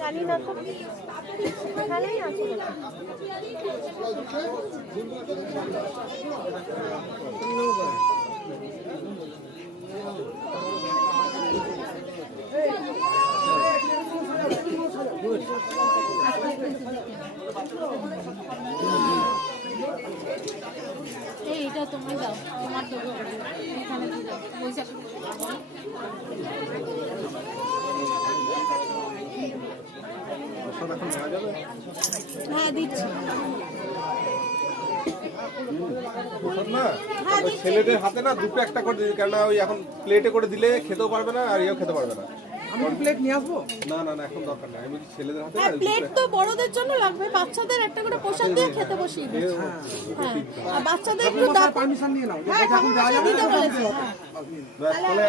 জানি না তো এখানেই আছে এইটা তুমি দাও তোমার দেবো এখানে পয়সা হ্যাঁ দিচ্ছি ছেলেদের হাতে না দুটো একটা করে দিই, কেননা ওই এখন প্লেটে করে দিলে খেতেও পারবে না আর খেতে পারবে না। আমি প্লেট নিয়ে আসবো? না না না এখন দরকার নাই, আমি ছেলেদের হাতে হ্যাঁ প্লেট তো বড়দের জন্য লাগবে, বাচ্চাদের একটা করে প্রসাদ দিয়ে খেতে বসিয়ে দিই। হ্যাঁ আর বাচ্চাদের একটু দাও, পারমিশন নিয়ে নাও হ্যাঁ এখন যাওয়া যাবে দিতে বলেছি। তাহলে